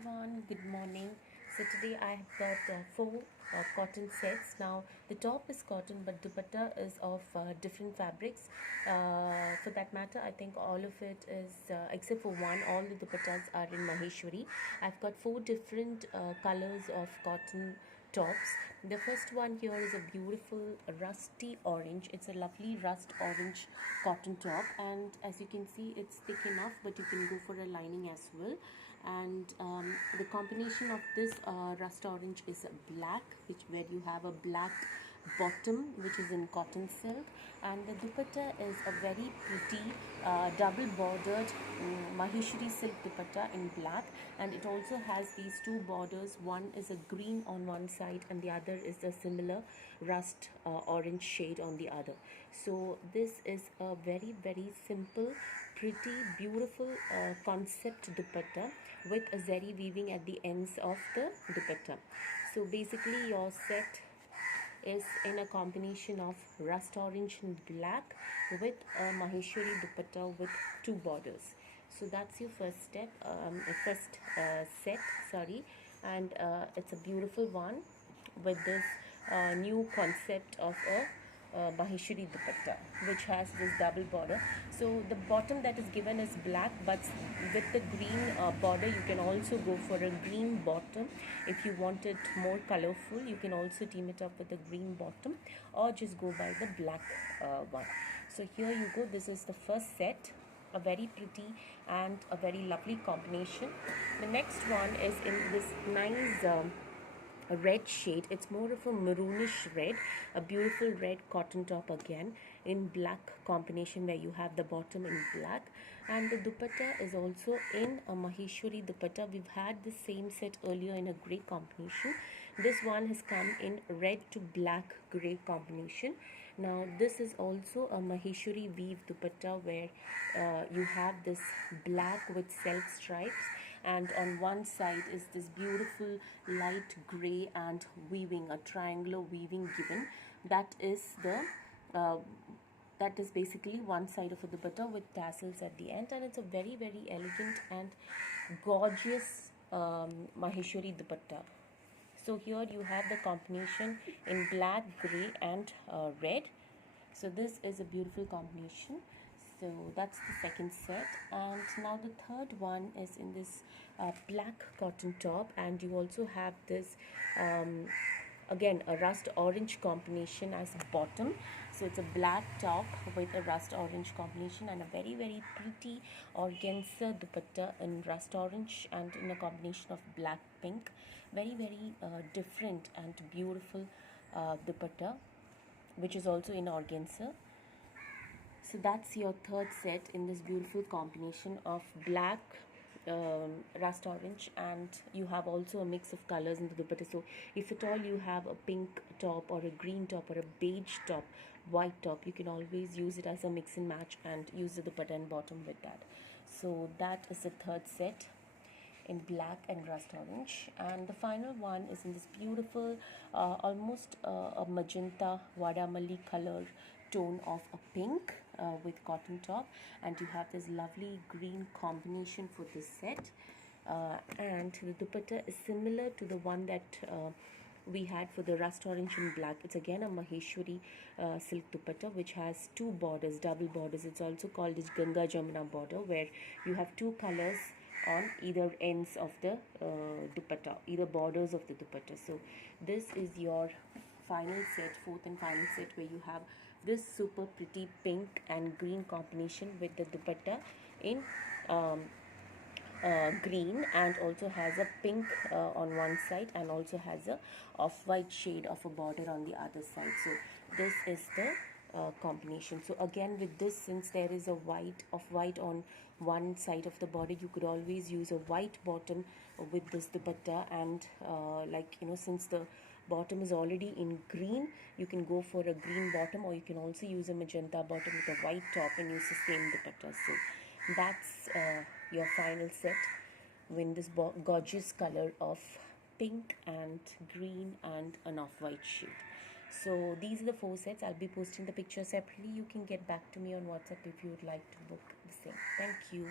everyone, good morning. So today I have got four cotton sets. Now the top is cotton but dupatta is of different fabrics. For that matter, I think all of it is except for one, all the dupattas are in Maheshwari. I've got four different colors of cotton tops. The first one here is a beautiful rusty orange. It's a lovely rust orange cotton top, and as you can see it's thick enough, but you can go for a lining as well. And the combination of this rust orange is black, where you have a black bottom which is in cotton silk, and the dupatta is a very pretty double bordered Maheshwari silk dupatta in black, and it also has these two borders. One is a green on one side and the other is a similar rust orange shade on the other. So this is a very simple, pretty, beautiful concept dupatta with a zari weaving at the ends of the dupatta. So basically your set is in a combination of rust orange and black with a Maheshwari dupatta with two borders. So that's your first set, sorry, and it's a beautiful one with this new concept of a Maheshwari dupatta, which has this double border. So the bottom that is given is black, but with the green border, you can also go for a green bottom. If you want it more colorful, you can also team it up with a green bottom, or just go by the black one. So here you go. This is the first set, a very pretty and a very lovely combination. The next one is in this nice a red shade. It's more of a maroonish red, a beautiful red cotton top again in black combination, where you have the bottom in black, and the dupatta is also in a Maheshwari dupatta. We've had the same set earlier in a grey combination. This one has come in red to black grey combination. Now this is also a Maheshwari weave dupatta, where you have this black with self stripes, and on one side is this beautiful light gray and weaving, a triangular weaving given. Uh, that is basically one side of a dupatta with tassels at the end, and it's a very elegant and gorgeous Maheshwari dupatta. So here you have the combination in black, grey and red. So this is a beautiful combination. So that's the second set, and now the third one is in this black cotton top, and you also have this again a rust orange combination as bottom. So it's a black top with a rust orange combination and a very pretty organza dupatta in rust orange and in a combination of black pink. Very different and beautiful dupatta, which is also in organza. So that's your third set in this beautiful combination of black, rust orange, and you have also a mix of colors in the dupatta. So if at all you have a pink top or a green top or a beige top, white top, you can always use it as a mix and match and use the dupatta and bottom with that. So that is the third set in black and rust orange, and the final one is in this beautiful almost a magenta vadamalli color tone of a pink with cotton top, and you have this lovely green combination for this set, and the dupatta is similar to the one that we had for the rust orange and black. It's again a Maheshwari silk dupatta, which has two borders, double borders. It's also called as Ganga Jamuna border, where you have two colors on either ends of the dupatta, either borders of the dupatta. So this is your final set, fourth and final set, where you have this super pretty pink and green combination with the dupatta in green, and also has a pink on one side and also has a off-white shade of a border on the other side. So this is the combination. So again, with this, since there is a white on one side of the body, you could always use a white bottom with this dupatta, and since the bottom is already in green, you can go for a green bottom, or you can also use a magenta bottom with a white top and use the same dupatta. So that's your final set with this gorgeous color of pink and green and an off-white shade. So these are the four sets. I'll be posting the picture separately. You can get back to me on WhatsApp if you would like to book the same. Thank you.